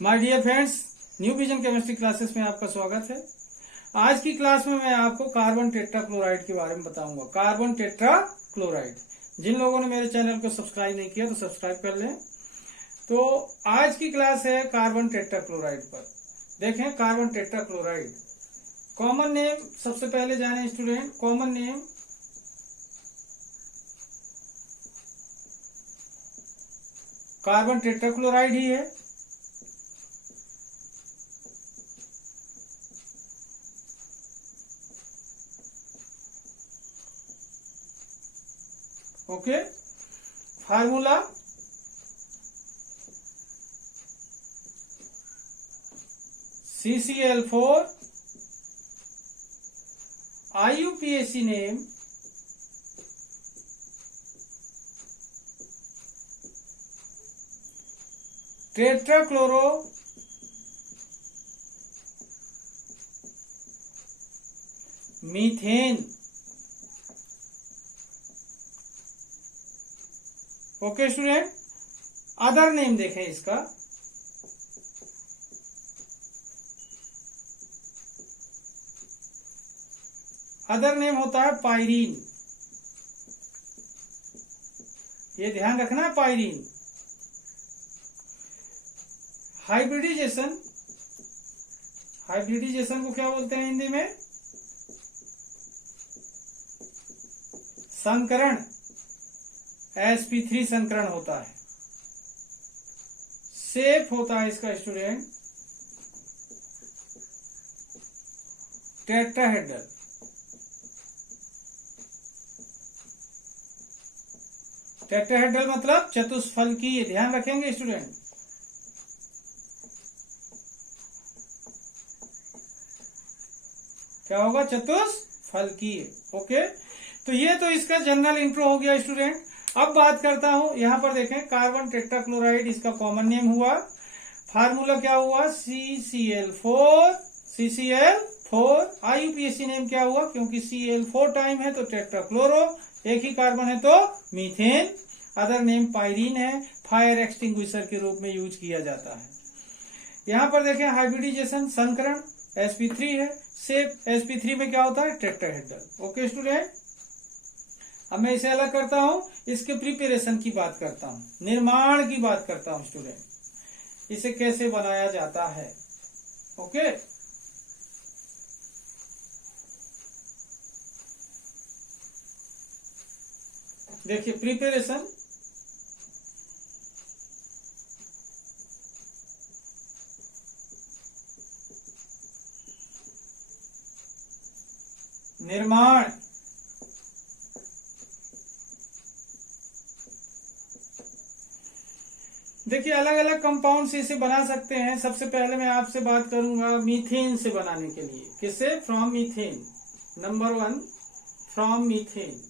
My dear friends, new vision chemistry classes में आपका स्वागत है। आज की क्लास में मैं आपको कार्बन टेट्राक्लोराइड के बारे में बताऊंगा। कार्बन टेट्राक्लोराइड, जिन लोगों ने मेरे चैनल को सब्सक्राइब नहीं किया तो सब्सक्राइब कर लें। तो आज की क्लास है कार्बन टेट्राक्लोराइड पर। देखें, कार्बन टेट्राक्लोराइड कॉमन नेम सबसे पहले जाने student. Common name carbon tetrachloride ही है। Okay, formula CCl4, IUPAC name tetrachloromethane. Okay student, other name देखें इसका। अदर नेम होता है पायरीन। ये ध्यान रखना है, पायरीन। हाइब्रिडाइजेशन, हाइब्रिडाइजेशन को क्या बोलते हैं हिंदी में? संकरण। sp3 संकरण होता है। सेफ होता है इसका स्टूडेंट टेट्राहेड्रल। टेट्राहेड्रल मतलब चतुष्फलकीय। ध्यान रखेंगे स्टूडेंट। क्या होगा? चतुष्फलकीय। ओके, तो ये तो इसका जनरल इंट्रो हो गया स्टूडेंट। अब बात करता हूं, यहां पर देखें, कार्बन टेट्राक्लोराइड इसका कॉमन नेम हुआ। फार्मूला क्या हुआ? CCl4। IUPAC नेम क्या हुआ? क्योंकि Cl4 टाइम है तो टेट्राक्लोरो, एक ही कार्बन है तो मीथेन। अदर नेम पायरीन है, फायर एक्सटिंग्विशर के रूप में यूज किया जाता है। यहां पर देखें, हाइब्रिडाइजेशन संकरण sp3 है। सेफ sp3 में क्या होता है? टेट्राहेड्रल। ओके स्टूडेंट, अब मैं इसे अलग करता हूं, इसके प्रिपरेशन की बात करता हूं, निर्माण की बात करता हूं स्टूडेंट, इसे कैसे बनाया जाता है। ओके, देखिए प्रिपरेशन। निर्माण। देखिए, अलग अलग कंपाउंड से इसे बना सकते हैं। सबसे पहले मैं आपसे बात करूंगा मीथेन से बनाने के लिए। किससे? From methane. Number 1, from methane.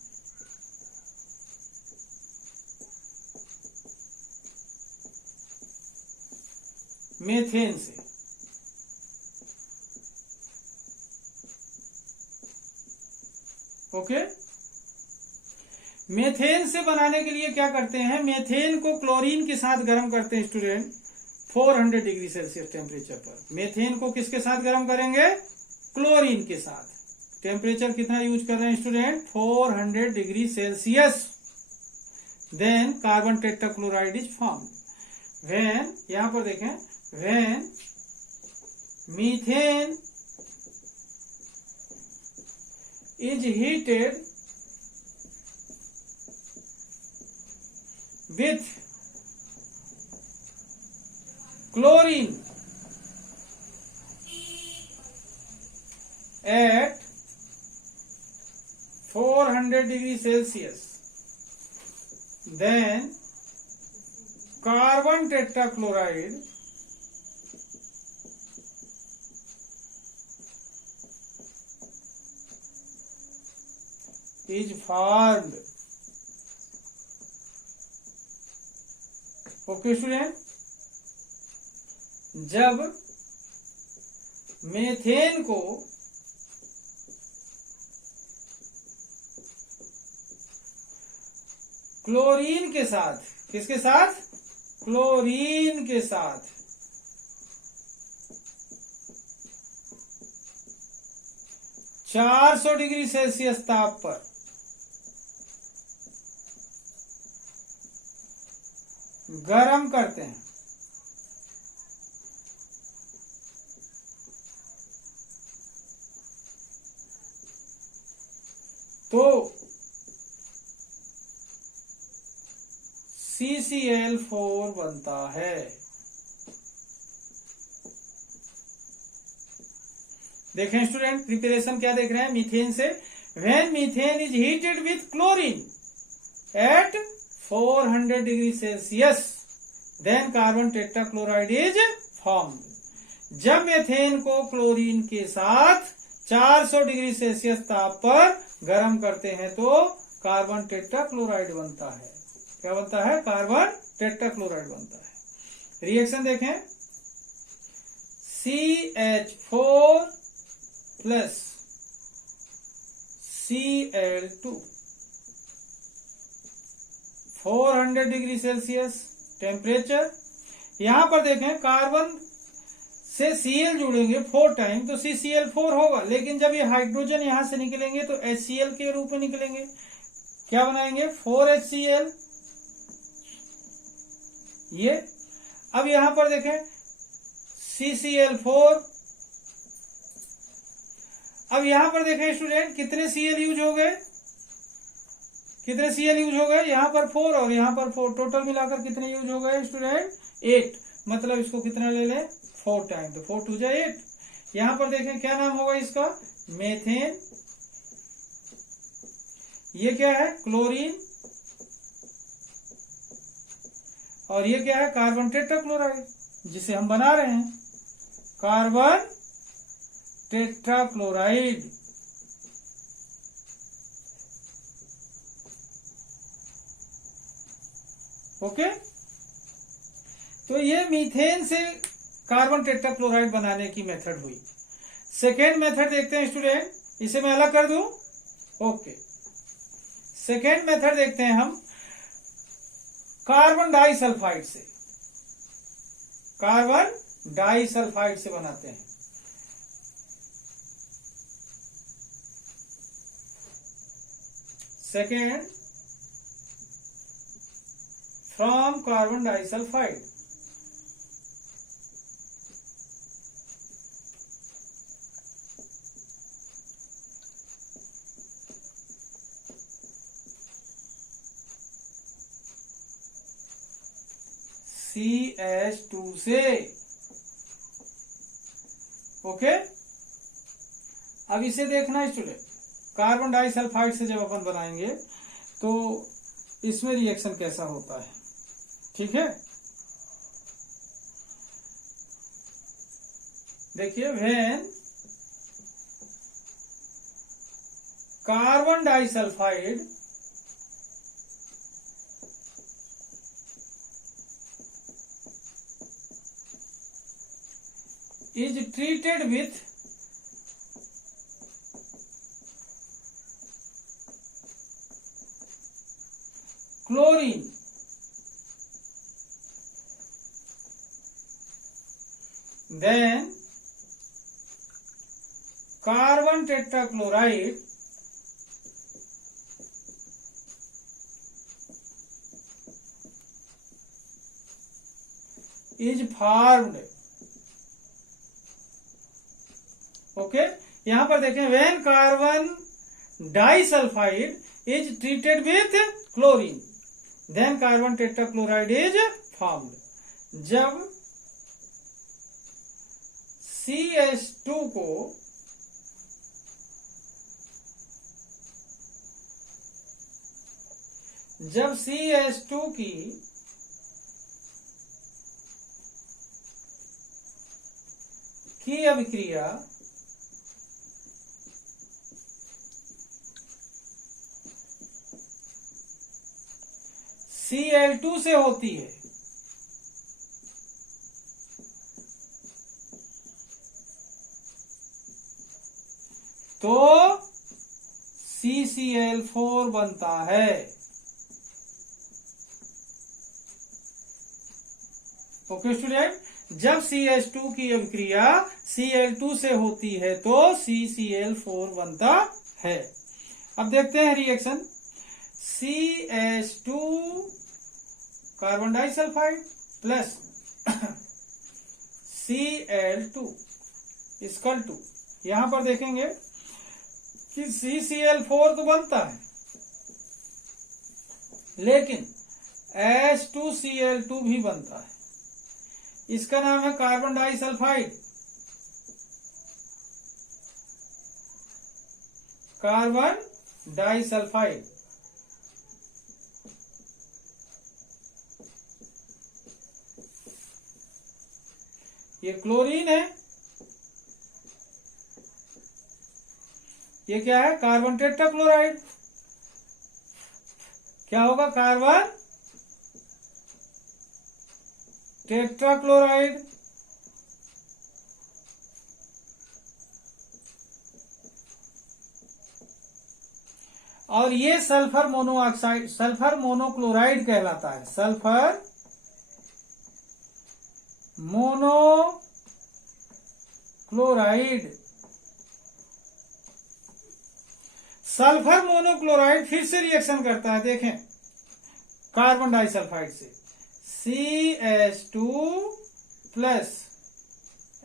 Methane से। ओके, मेथेन से बनाने के लिए क्या करते हैं? मेथेन को क्लोरीन के साथ गर्म करते हैं स्टूडेंट 400 डिग्री सेल्सियस टेम्परेचर पर। मेथेन को किसके साथ गर्म करेंगे? क्लोरीन के साथ। टेम्परेचर कितना यूज कर रहे हैं student? 400 degree Celsius. Then carbon tetrachloride is formed. When, यहां पर देखें, when methane is heated with chlorine at 400 degree Celsius, then carbon tetrachloride is formed. Okay student, जब मेथेन को क्लोरीन के साथ, किसके साथ? क्लोरीन के साथ 400 डिग्री सेल्सियस ताप पर गर्म करते हैं तो CCl4 बनता है। देखें स्टूडेंट, प्रिपरेशन क्या देख रहे हैं मीथेन से। When methane is heated with chlorine at 400 degree Celsius then carbon tetrachloride is formed. जब मीथेन को क्लोरीन के साथ 400 डिग्री सेल्सियस ताप पर गर्म करते हैं तो कार्बन टेट्राक्लोराइड बनता है। क्या बनता है? कार्बन टेट्राक्लोराइड बनता है। रिएक्शन देखें, CH4 plus Cl2 400 degree Celsius temperature. यहां पर देखें कार्बन से Cl जुड़ेंगे 4 टाइम तो CCl4 होगा, लेकिन जब ये हाइड्रोजन यहां से निकलेंगे तो HCl के रूप में निकलेंगे। क्या बनाएंगे? 4HCl। ये अब यहां पर देखें CCl4। अब यहां पर देखें स्टूडेंट कितने Cl यूज हो गए, कितने Cl यूज हो गए? यहां पर 4 और यहां पर 4, टोटल मिलाकर कितने यूज हो गए स्टूडेंट? 8। मतलब इसको कितना ले लें? 4 टाइम, तो 4 2 जा 8। यहां पर देखें क्या नाम होगा इसका? मेथेन। ये क्या है? क्लोरीन। और ये क्या है? कार्बन टेट्राक्लोराइड, जिसे हम बना रहे हैं कार्बन टेट्राक्लोराइड। ओके, तो ये मीथेन से कार्बन टेट्राक्लोराइड बनाने की मेथड हुई। सेकेंड मेथड देखते हैं स्टूडेंट, इसे मैं अलग कर दूं। ओके, सेकेंड मेथड देखते हैं हम कार्बन डाइसल्फाइड से। कार्बन डाइसल्फाइड से बनाते हैं। Second, from carbon disulphide. CH2 से। ओके, अब इसे देखना स्टूडेंट, कार्बन डाइसल्फाइड से जब अपन बनाएंगे तो इसमें रिएक्शन कैसा होता है। ठीक है, देखिए, when carbon disulphide is treated with chlorine, then carbon tetrachloride is formed। Okay, यहां पर देखें, when carbon disulphide is treated with chlorine then carbon tetrachloride is formed. जब CH2 को जब CH2 की अभिक्रिया Cl2 से होती है तो CCl4 बनता है। ओके स्टूडेंट, जब CH2 की अभिक्रिया Cl2 से होती है तो CCl4 बनता है। अब देखते हैं reaction. CH2 carbon disulphide plus Cl2 equal to, यहां पर देखेंगे कि CCl4 तो बनता है, लेकिन H2Cl2 भी बनता है। इसका नाम है कार्बन डाइसल्फाइड। Carbon disulphide. ये क्लोरीन है, ये क्या है? Carbon tetrachloride. क्या होगा? Carbon tetrachloride. और ये सल्फर मोनोऑक्साइड, सल्फर मोनोक्लोराइड कहलाता है। Sulphur monochloride. सल्फर मोनोक्लोराइड फिर से रिएक्शन करता है, देखें, कार्बन डाइसल्फाइड से। CH2 प्लस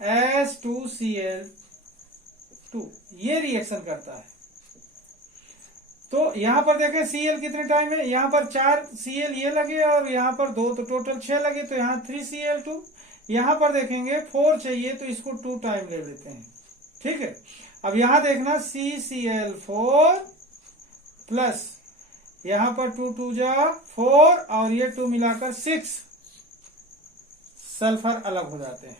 H2Cl2 ये रिएक्शन करता है। तो यहां पर देखें Cl कितने टाइम है, यहां पर 4 Cl ये लगे और यहां पर 2, तो टोटल 6 लगे, तो यहां 3Cl2। यहां पर देखेंगे 4 चाहिए, तो इसको 2 टाइम ले लेते हैं। ठीक है। अब यहां देखना CCl4 प्लस यहां पर 2 2 जा 4 और ये 2 मिलाकर 6 सल्फर अलग हो जाते हैं।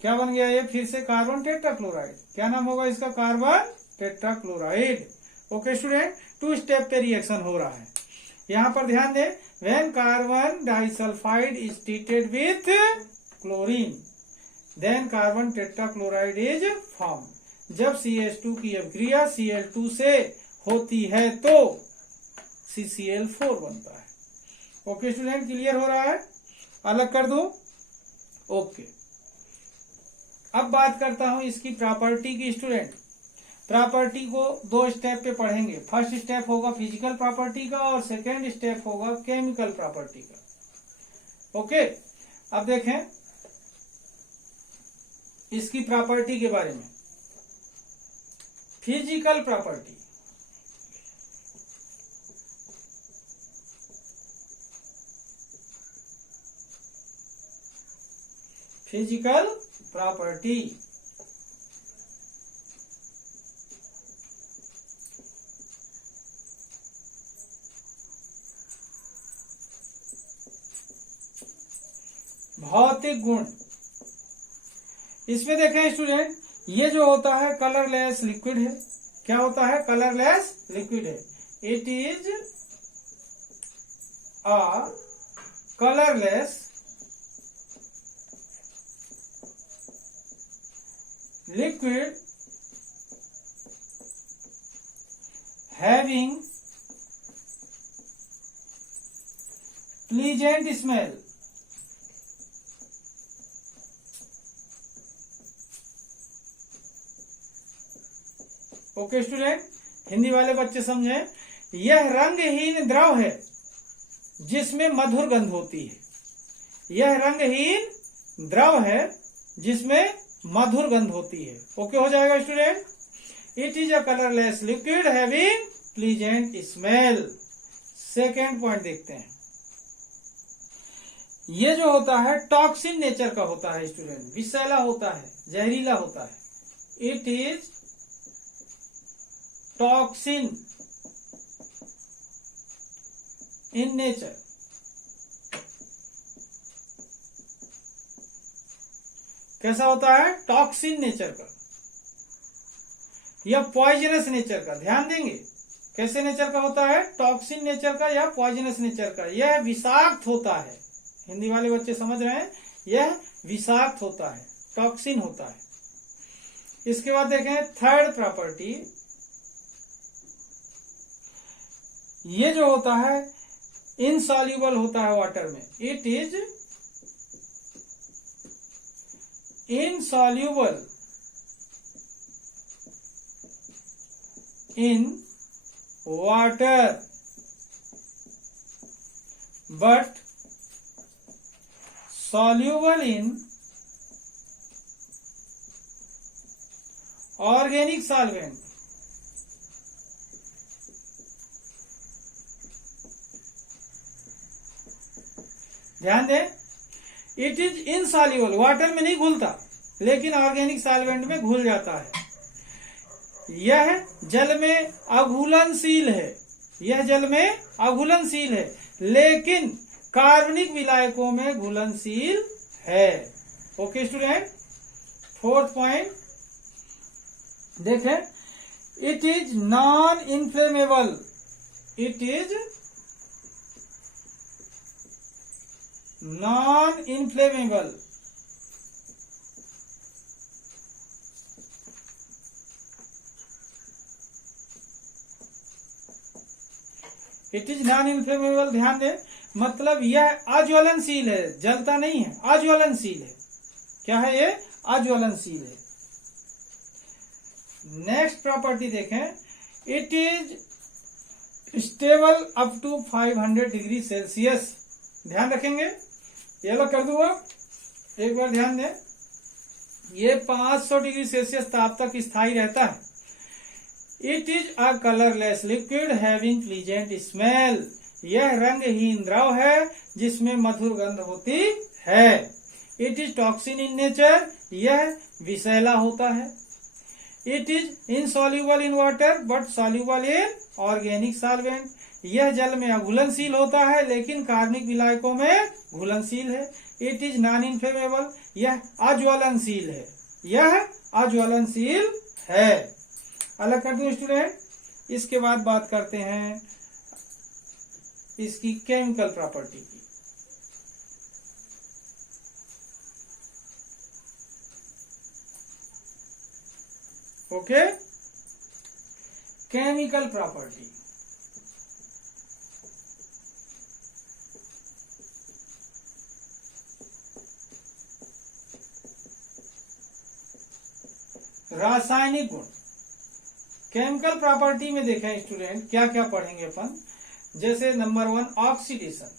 क्या बन गया ये? फिर से कार्बन टेट्राक्लोराइड। क्या नाम होगा इसका? Carbon tetrachloride. Okay student, 2 step पे रिएक्शन हो रहा है। यहां पर ध्यान दें, when carbon disulphide is treated with chlorine then carbon tetrachloride is form. जब CH2 की अभिक्रिया Cl2 से होती है तो CCl4 बनता है। ओके स्टूडेंट, क्लियर हो रहा है? अलग कर दूं? ओके। अब बात करता हूं इसकी प्रॉपर्टी की। स्टूडेंट, प्रॉपर्टी को 2 स्टेप पे पढ़ेंगे। फर्स्ट स्टेप होगा फिजिकल प्रॉपर्टी का और सेकेंड स्टेप होगा केमिकल प्रॉपर्टी का। ओके। अब देखें इसकी प्रॉपर्टी के बारे में। Physical property, physical property. भौतिक गुण। इसमें देखें स्टूडेंट, ये जो होता है कलरलेस लिक्विड है। क्या होता है? कलरलेस लिक्विड है। It is a colourless liquid having pleasant smell। Okay student, Hindi वाले बच्चे समझें, यह रंगहीन द्रव है जिसमें मधुर गंध होती है। यह रंगहीन द्रव है जिसमें मधुर गंध होती है। ओके हो जाएगा student. It is a colourless liquid having pleasant smell. Second point देखते हैं। ये जो होता है टॉक्सिन नेचर का होता है स्टूडेंट, विषैला होता है, जहरीला होता है। It is toxin in nature. कैसा होता है? टॉक्सिन नेचर का या पॉइजनस नेचर का। ध्यान देंगे कैसे नेचर का होता है? टॉक्सिन नेचर का या पॉइजनस नेचर का। यह विषाक्त होता है। हिंदी वाले बच्चे समझ रहे हैं, यह विषाक्त होता है, टॉक्सिन होता है। इसके बाद देखें थर्ड प्रॉपर्टी। ये जो होता है इनसॉल्युबल होता है वाटर में। It is insoluble in water but soluble in organic solvent. ध्यान दें, इट इज इनसॉल्युबल, वाटर में नहीं घुलता लेकिन ऑर्गेनिक सॉल्वेंट में घुल जाता है। यह जल में अघुलनशील है, यह जल में अघुलनशील है लेकिन कार्बनिक विलायकों में घुलनशील है। ओके स्टूडेंट, फोर्थ पॉइंट देखें, it is non inflammable, it is non inflammable, it is non inflammable. ध्यान दें, मतलब यह अज्वलनशील है, जलता नहीं है, अज्वलनशील है। क्या है ये? अज्वलनशील है। नेक्स्ट प्रॉपर्टी देखें, it is stable up to 500 degree Celsius. ध्यान रखेंगे, ये लोग कर दूंगा, एक बार ध्यान दें, ये 500 डिग्री सेल्सियस ताप तक स्थायी रहता है। It is a colourless liquid having pleasant smell, यह रंगहीन द्रव है जिसमें मधुर गंध होती है। It is toxin in nature, यह विषैला होता है। It is insoluble in water but soluble in organic solvent, यह जल में अघुलनशील होता है लेकिन कार्बनिक विलायकों में घुलनशील है। इट इज नॉन इन्फ्लेमेबल, यह अज्वलनशील है, यह अज्वलनशील है। अलग कर दूं स्टूडेंट। इसके बाद बात करते हैं इसकी केमिकल प्रॉपर्टी की। Okay, chemical property. रासायनिक गुण। केमिकल प्रॉपर्टी में देखें स्टूडेंट, क्या क्या पढ़ेंगे अपन। जैसे नंबर 1 ऑक्सीडेशन,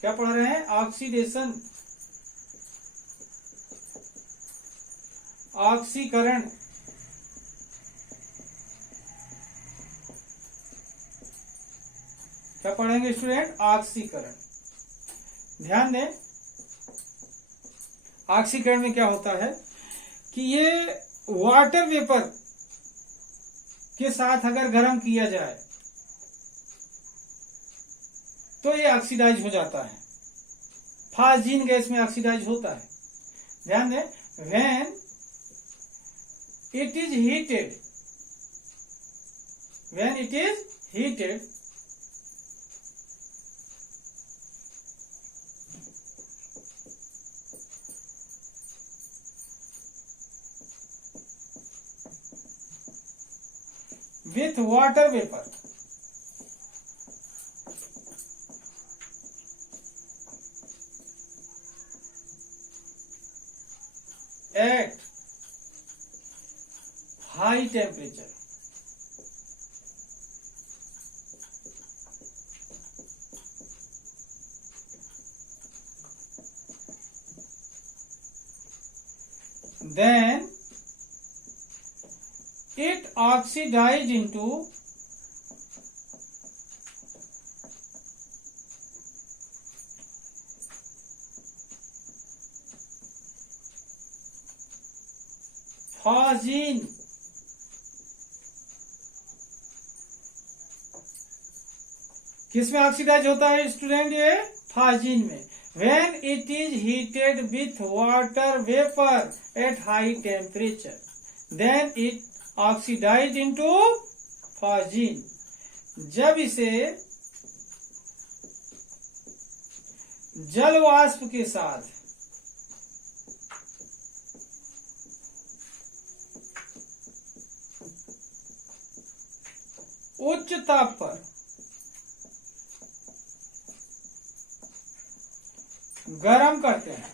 क्या पढ़ रहे हैं? ऑक्सीडेशन, ऑक्सीकरण। क्या पढ़ेंगे स्टूडेंट? ऑक्सीकरण। ध्यान दें, ऑक्सीकरण में क्या होता है कि ये वाटर वेपर के साथ अगर गर्म किया जाए तो ये ऑक्सीडाइज हो जाता है। फास्जीन गैस में ऑक्सीडाइज होता है। ध्यान दें, when it is heated, when it is heated with water vapor, at high temperature, then it oxidized into phosgene, किस में ऑक्सीडाइज होता है स्टूडेंट? ये फास्जीन में। When it is heated with water vapour at high temperature then it oxidize into phosgene, जब इसे जल वाष्प के साथ उच्च ताप पर गर्म करते हैं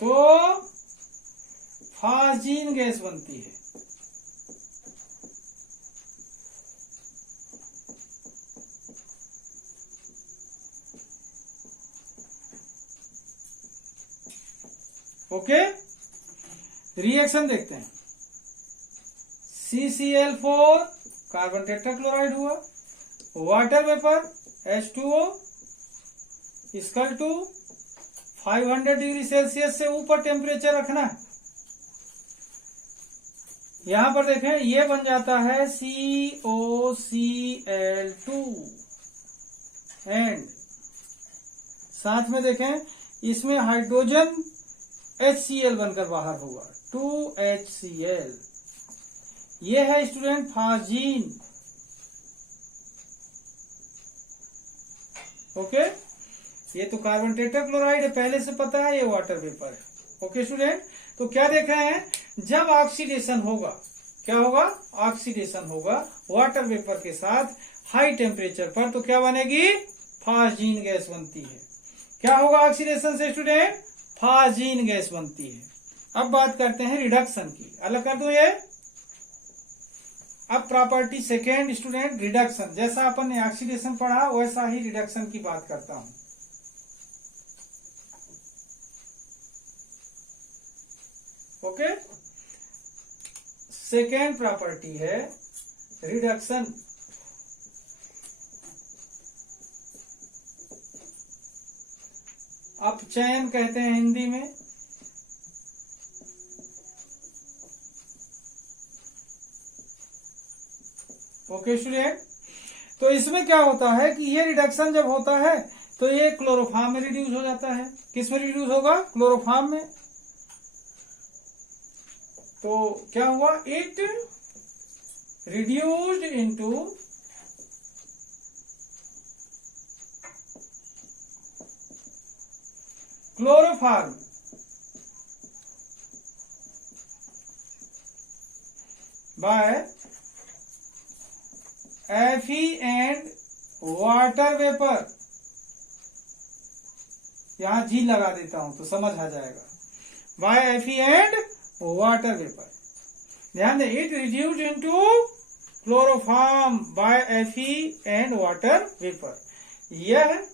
तो फाजीन गैस बनती है। ओके, रिएक्शन देखते हैं। CCl4 कार्बन टेट्राक्लोराइड हुआ, water vapour H2O equal to 500 degree Celsius से ऊपर टेम्परेचर रखना है। यहां पर देखें, ये बन जाता है COCl2 एंड साथ में देखें इसमें हाइड्रोजन HCl बनकर बाहर होगा 2HCl। ये है स्टूडेंट फाजीन। ओके, ये तो कार्बन टेट्राक्लोराइड है, पहले से पता है, ये वाटर वेपर है। ओके स्टूडेंट, तो क्या देख रहे हैं, जब ऑक्सीडेशन होगा, क्या होगा, ऑक्सीडेशन होगा वाटर वेपर के साथ हाई टेम्परेचर पर, तो क्या बनेगी, फाजीन गैस बनती है। क्या होगा ऑक्सीडेशन से स्टूडेंट, फाजीन गैस बनती है। अब बात करते हैं रिडक्शन की, अलग कर दो ये। अब प्रॉपर्टी सेकेंड स्टूडेंट, रिडक्शन। जैसा अपन ने ऑक्सीडेशन पढ़ा वैसा ही रिडक्शन की बात करता हूं। ओके, सेकेंड प्रॉपर्टी है रिडक्शन। अपचयन कहते हैं हिंदी में। ओके स्टूडेंट, तो इसमें क्या होता है कि ये रिडक्शन जब होता है तो ये क्लोरोफॉर्म में रिड्यूस हो जाता है। किस में रिड्यूस होगा, क्लोरोफॉर्म में। तो क्या हुआ, it reduced into chloroform by Fe and water vapour. यहां जी लगा देता हूं तो समझ आ जाएगा। By Fe and water vapour, ध्यान दें, it reduced into chloroform by Fe and water vapour. यह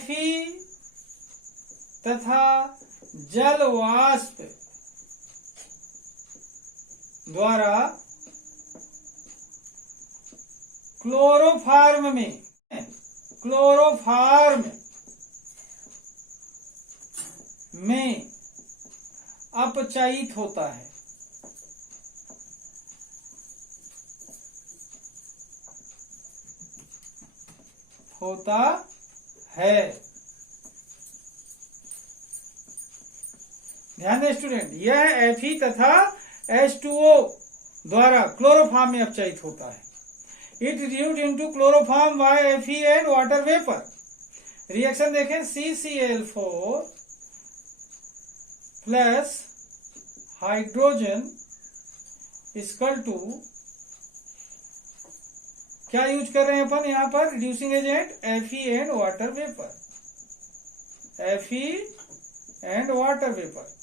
Fe तथा जल वाष्प द्वारा क्लोरोफॉर्म में अपचयित होता है। ध्यान दें स्टूडेंट, यह Fe तथा H2O द्वारा क्लोरोफॉर्म में अपचयित होता है। It reduced into chloroform by Fe and water vapour. Reaction देखें, CCl4 plus hydrogen equal to, क्या यूज कर रहे हैं अपन यहां पर, reducing agent Fe and water vapour. Fe and water vapour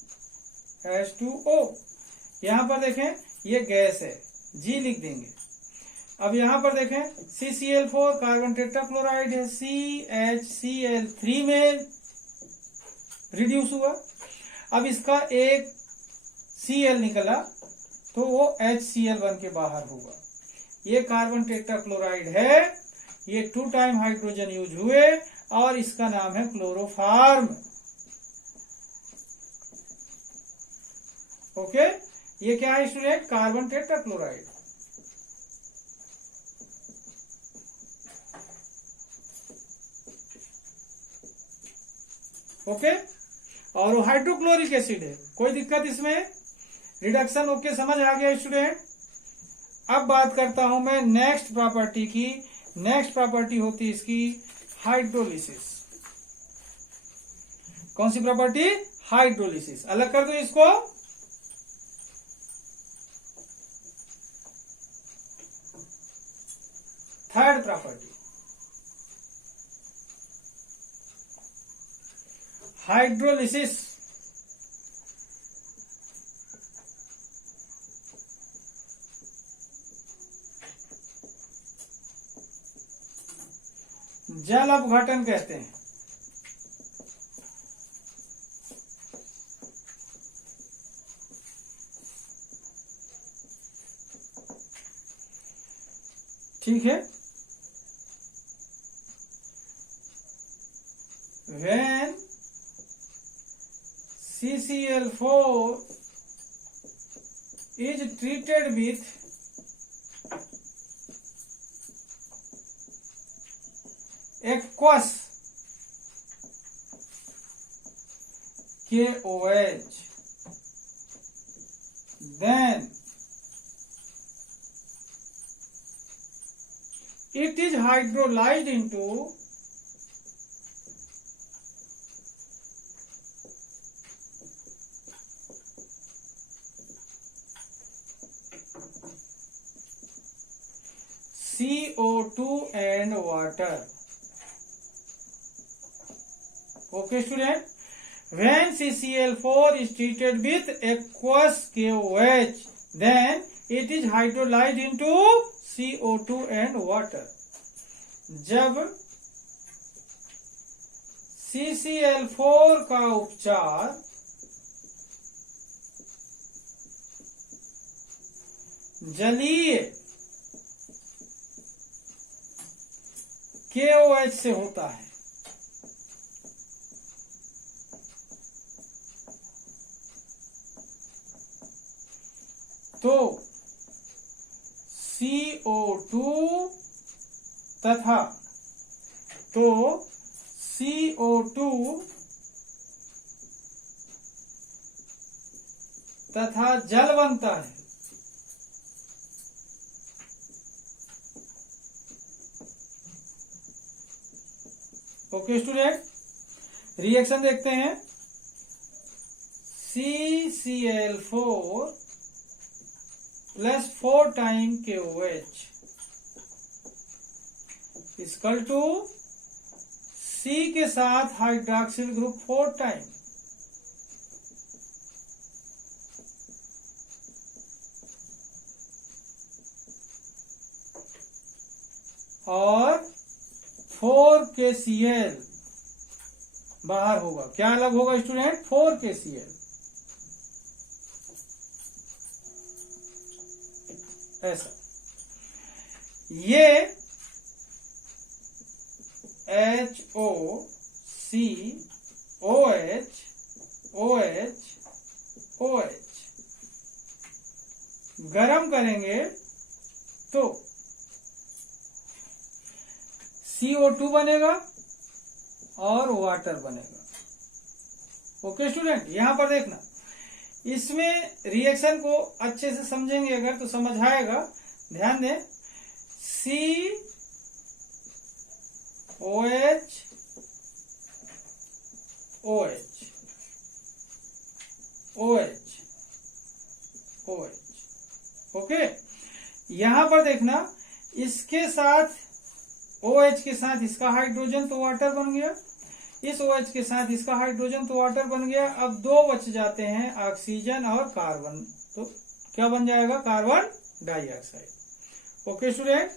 H2O। यहां पर देखें ये गैस है, जी लिख देंगे। अब यहां पर देखें CCl4 कार्बन टेट्राक्लोराइड है, CHCl3 में रिड्यूस हुआ। अब इसका एक Cl निकला तो वो HCl बन के बाहर होगा। ये कार्बन टेट्राक्लोराइड है, ये 2 टाइम हाइड्रोजन यूज हुए और इसका नाम है क्लोरोफॉर्म। ओके, ये क्या है स्टूडेंट, कार्बन टेट्राक्लोराइड। ओके, और वो हाइड्रोक्लोरिक एसिड है, कोई दिक्कत इसमें, रिडक्शन ओके, समझ आ गया स्टूडेंट। अब बात करता हूं मैं नेक्स्ट प्रॉपर्टी की। नेक्स्ट प्रॉपर्टी होती है इसकी हाइड्रोलिसिस। कौन सी प्रॉपर्टी, हाइड्रोलिसिस। अलग कर दो इसको। Third property, hydrolysis. जल अपघटन कहते हैं। ठीक है, when CCl4 is treated with aqueous KOH, then it is hydrolyzed into CO2 and water. Okay, student. When CCl4 is treated with aqueous KOH, then it is hydrolyzed into CO2 and water. जब CCl4 का उपचार जलीय KOH से होता है, तो CO2 तथा जल बनता है। ओके स्टूडेंट, रिएक्शन देखते हैं। CCl4 plus 4 time KOH equal to C के साथ हाइड्रोक्सिल ग्रुप 4 टाइम, और 4 KCl बाहर होगा। क्या अलग होगा स्टूडेंट? 4 KCl। ऐसा ये HOCOH गरम करेंगे तो CO2 बनेगा और वाटर बनेगा। ओके स्टूडेंट, यहां पर देखना, इसमें रिएक्शन को अच्छे से समझेंगे अगर तो समझ आएगा। ध्यान दें, COH OH ओके। यहां पर देखना, इसके साथ OH के साथ इसका हाइड्रोजन तो वाटर बन गया, इस OH के साथ इसका हाइड्रोजन तो वाटर बन गया। अब दो बच जाते हैं, ऑक्सीजन और कार्बन, तो क्या बन जाएगा? Carbon dioxide. ओके स्टूडेंट,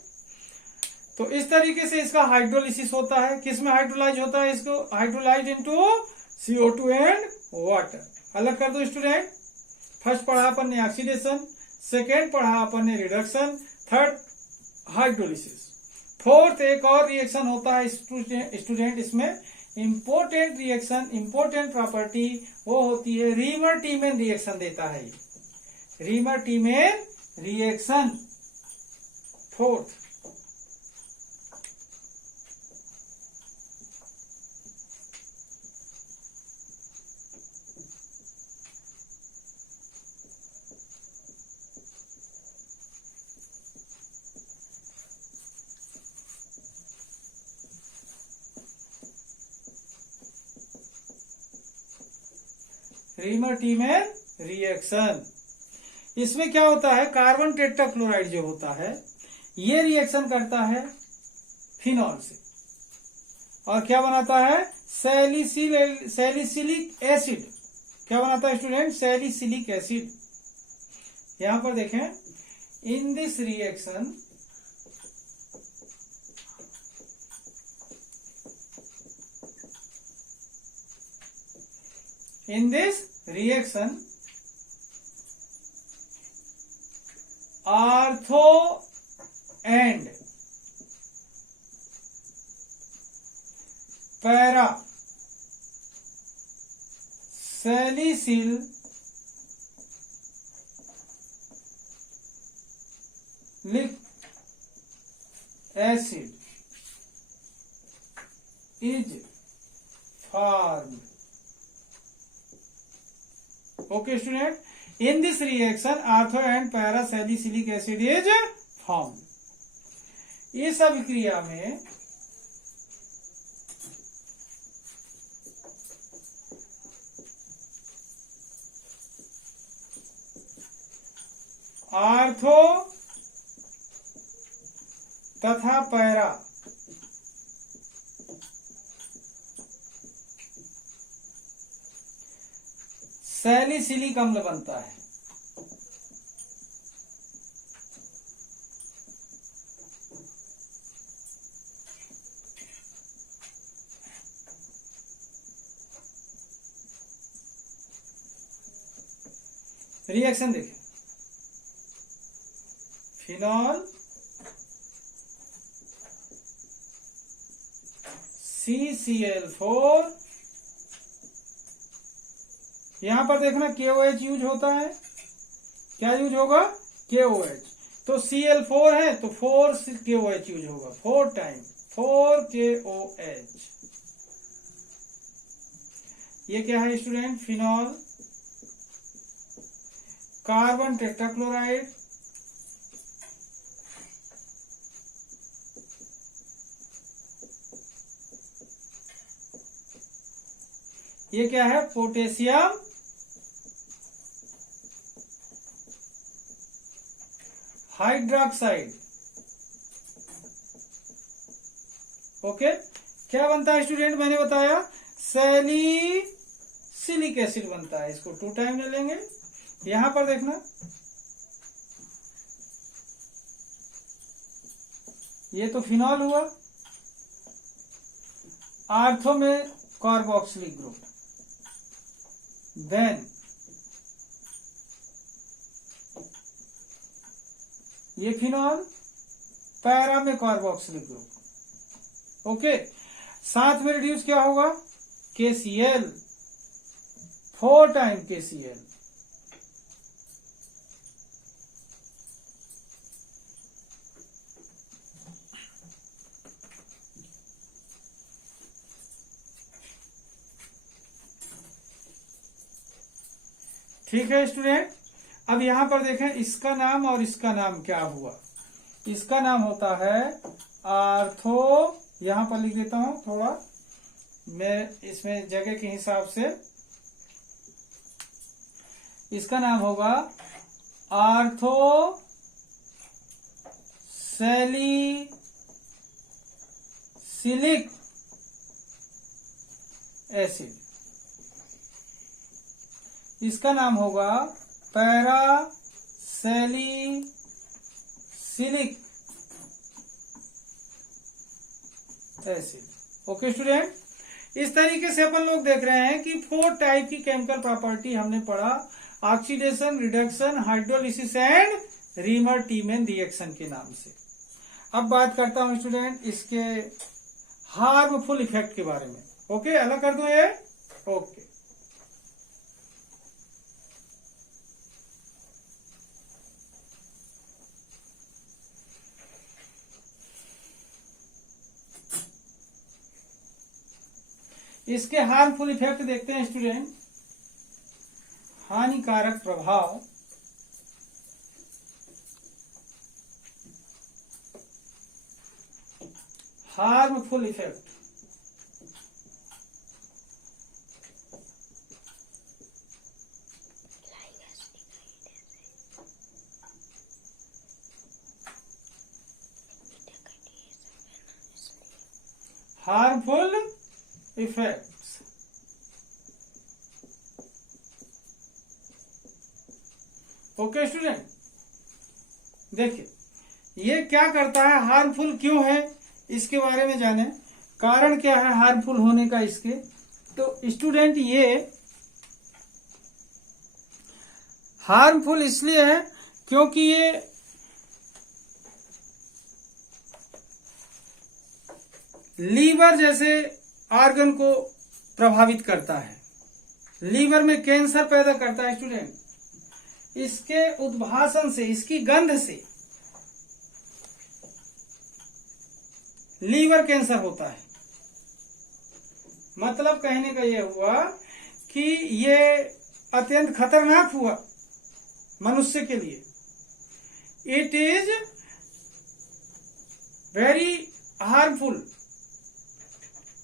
तो इस तरीके से इसका हाइड्रोलिसिस होता है। किस में हाइड्रोलाइज होता है? इसको hydrolyse into CO2 and water. अलग कर दो स्टूडेंट। फर्स्ट पढ़ा अपन ने ऑक्सीडेशन, सेकेंड पढ़ा अपन ने रिडक्शन, थर्ड हाइड्रोलिसिस, फोर्थ एक और रिएक्शन होता है स्टूडेंट इसमें इंपॉर्टेंट रिएक्शन, इंपॉर्टेंट प्रॉपर्टी, वो होती है रीमर-टीमेन रिएक्शन देता है। Reamer-Tiemann reaction fourth. Reamer-Tiemann reaction, इसमें क्या होता है? कार्बन टेट्राक्लोराइड जो होता है ये रिएक्शन करता है फिनॉल से। और क्या बनाता है? Salicylic acid. क्या बनाता है स्टूडेंट? Salicylic acid. यहां पर देखें, in this reaction ortho and para salicylic acid is formed. Okay student, in this reaction ortho and para salicylic acid is formed. इस अभिक्रिया में आर्थो तथा पैरा सैलिसिलिक अम्ल बनता है। रिएक्शन देखें, फिनॉल CCl4, यहां पर देखना KOH यूज होता है। क्या यूज होगा? KOH। तो Cl4 है तो 4 KOH यूज होगा, 4 टाइम 4 KOH। ये क्या है स्टूडेंट? फिनॉल कार्बन टेट्राक्लोराइड ये क्या है? Potassium hydroxide. ओके, क्या बनता है स्टूडेंट? मैंने बताया सैलिसिलिक एसिड बनता है। इसको 2 टाइम ले लेंगे। यहां पर देखना, ये तो फिनॉल हुआ, आर्थो में कार्बोक्सिलिक ग्रुप, देन ये फिनॉल, पैरा में कार्बोक्सिलिक ग्रुप। ओके, साथ में रिड्यूस क्या होगा? KCl, 4 time KCl। ठीक है स्टूडेंट, अब यहां पर देखें इसका नाम और इसका नाम क्या हुआ। इसका नाम होता है आर्थो, यहां पर लिख देता हूं थोड़ा मैं इसमें जगह के हिसाब से। इसका नाम होगा आर्थो सैलिसिलिक एसिड। इसका नाम होगा para salicylic acid. Okay student, इस तरीके से अपन लोग देख रहे हैं कि 4 टाइप की केमिकल प्रॉपर्टी हमने पढ़ा, oxidation, reduction, hydrolysis and reamer Tiemann reaction के नाम से। अब बात करता हूं स्टूडेंट इसके हार्मफुल इफेक्ट के बारे में। ओके, अलग कर दूं ये। ओके, इसके हार्मफुल इफेक्ट देखते हैं स्टूडेंट। हानिकारक प्रभाव, harmful effect. Harmful effects. Okay student, देखिए ये क्या करता है, हार्मफुल क्यों है इसके बारे में जाने, कारण क्या है हार्मफुल होने का इसके। तो स्टूडेंट ये हार्मफुल इसलिए है क्योंकि ये लीवर जैसे ऑर्गन को प्रभावित करता है, लीवर में कैंसर पैदा करता है स्टूडेंट। इसके उद्भासन से, इसकी गंध से लीवर कैंसर होता है। मतलब कहने का यह हुआ कि ये अत्यंत खतरनाक हुआ मनुष्य के लिए। It is very harmful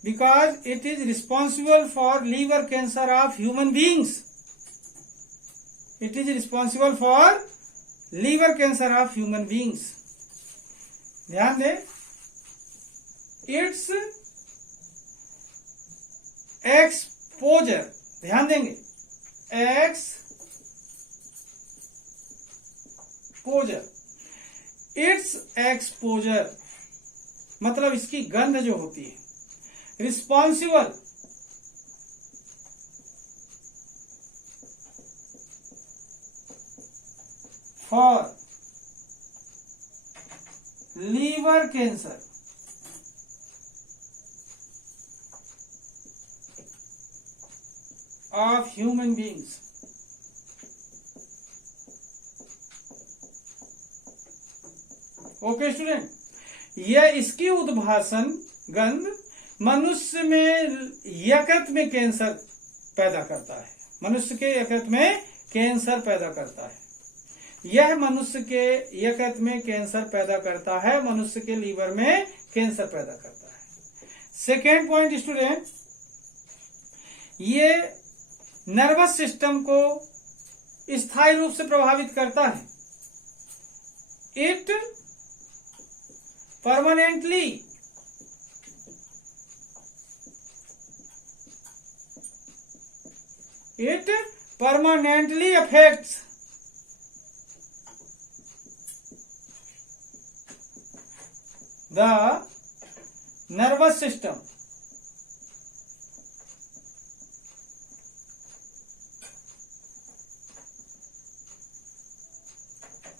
because it is responsible for liver cancer of human beings. It is responsible for liver cancer of human beings. ध्यान दें, इट्स एक्सपोजर, ध्यान देंगे, इट्स एक्सपोजर मतलब इसकी गंध जो होती है, responsible for liver cancer of human beings. Okay student, यह इसकी उद्भासन गंध मनुष्य में यकृत में कैंसर पैदा करता है, मनुष्य के यकृत में कैंसर पैदा करता है। यह मनुष्य के यकृत में कैंसर पैदा करता है, मनुष्य के लीवर में कैंसर पैदा करता है। सेकेंड पॉइंट स्टूडेंट, ये नर्वस सिस्टम को स्थायी रूप से प्रभावित करता है। It permanently affects the nervous system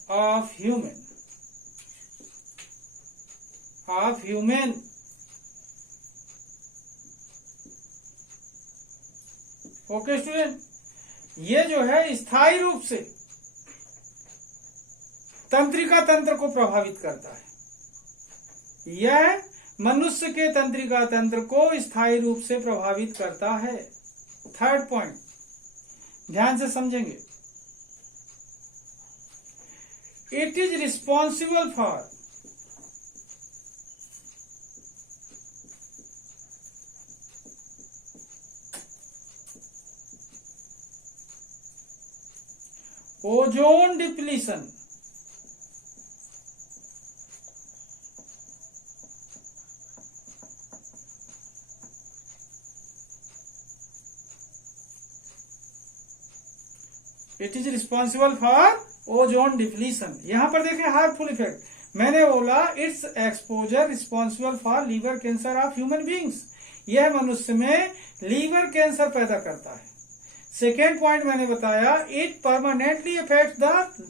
of human okay student, ये जो है स्थायी रूप से तंत्रिका तंत्र को प्रभावित करता है। यह मनुष्य के तंत्रिका तंत्र को स्थायी रूप से प्रभावित करता है। थर्ड पॉइंट ध्यान से समझेंगे, it is responsible for ozone depletion. It is responsible for ozone depletion. यहां पर देखें हार्मफुल इफेक्ट, मैंने बोला its exposure responsible for liver cancer of human beings. यह मनुष्य में लीवर कैंसर पैदा करता है। सेकेंड पॉइंट मैंने बताया, it permanently affects the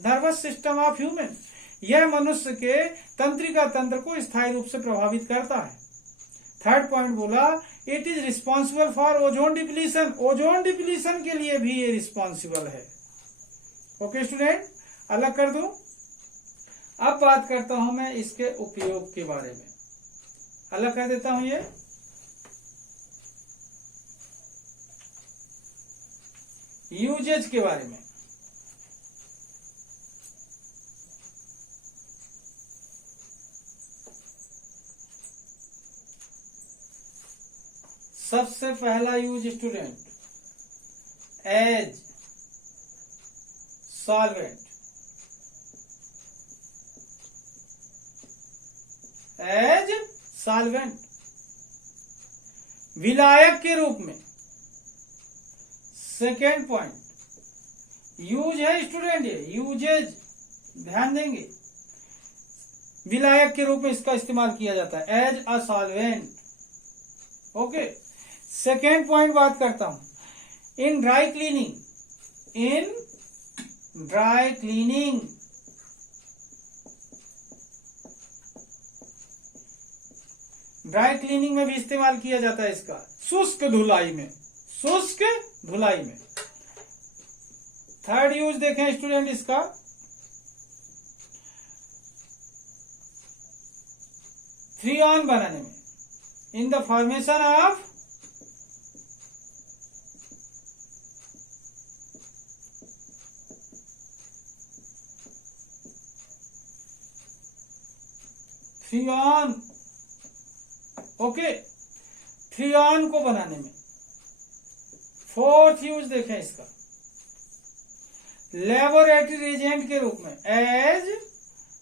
nervous system of human. यह मनुष्य के तंत्रिका तंत्र को स्थायी रूप से प्रभावित करता है। थर्ड पॉइंट बोला, it is responsible for ozone depletion. Ozone depletion के लिए भी ये रिस्पॉन्सिबल है। ओके स्टूडेंट, अलग कर दो। अब बात करता हूं मैं इसके उपयोग के बारे में, अलग कर देता हूं ये। यूजेज के बारे में, सबसे पहला use student, as solvent. As solvent विलायक के रूप में। सेकेंड पॉइंट, यूज है स्टूडेंट, ये यूजेज ध्यान देंगे, विलायक के रूप में इसका इस्तेमाल किया जाता है as a solvent. Okay, second point बात करता हूं in dry cleaning. In dry cleaning dry cleaning में भी इस्तेमाल किया जाता है इसका, शुष्क धुलाई में, शुष्क धुलाई में। थर्ड यूज देखें स्टूडेंट इसका, फ्रीऑन बनाने में, इन the formation of freon. Okay, freon को बनाने में। फोर्थ यूज देखें इसका, लेबोरेटरी रिएजेंट के रूप में, as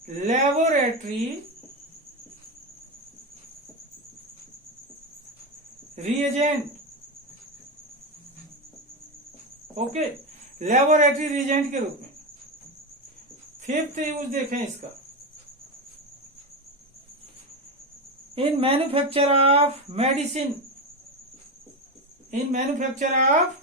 laboratory reagent. Okay, laboratory reagent के रूप में। फिफ्थ यूज देखें इसका, in manufacture of medicine, in manufacture of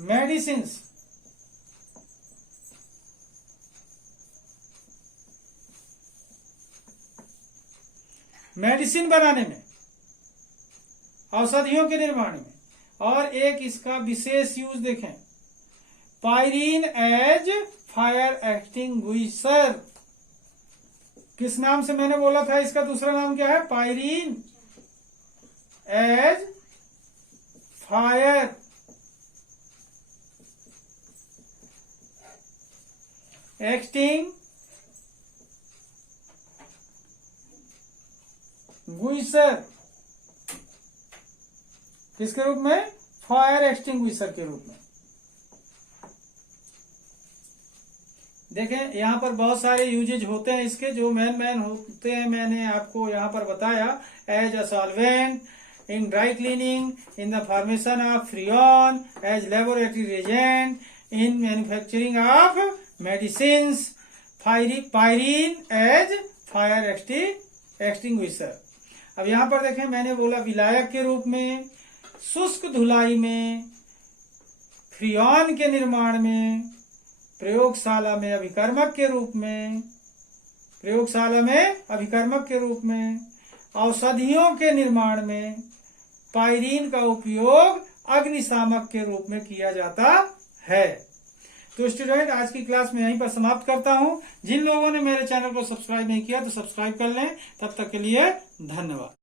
medicines. Medicine बनाने में, औषधियों के निर्माण में। और एक इसका विशेष यूज देखें, पायरीन एज फायर एक्सटिंग्विशर। किस नाम से मैंने बोला था, इसका दूसरा नाम क्या है, पायरीन एज फायर एक्सटिंग्विशर। किसके रूप में, फायर एक्सटिंग्विशर के रूप में। देखें यहां पर बहुत सारे यूजेज होते हैं इसके, जो मेन होते हैं मैंने आपको यहां पर बताया, as a solvent, in dry cleaning, in the formation of freon, as laboratory reagent, in manufacturing of medicines, pyrene as fire extinguisher. अब यहां पर देखें मैंने बोला विलायक के रूप में, शुष्क धुलाई में, फ्रीऑन के निर्माण में, प्रयोगशाला में अभिकर्मक के रूप में, प्रयोगशाला में अभिकर्मक के रूप में, औषधियों के निर्माण में पायरीन का उपयोग अग्निशामक के रूप में किया जाता है। तो स्टूडेंट आज की क्लास में यहीं पर समाप्त करता हूं। जिन लोगों ने मेरे चैनल को सब्सक्राइब नहीं किया तो सब्सक्राइब कर लें। तब तक के लिए धन्यवाद।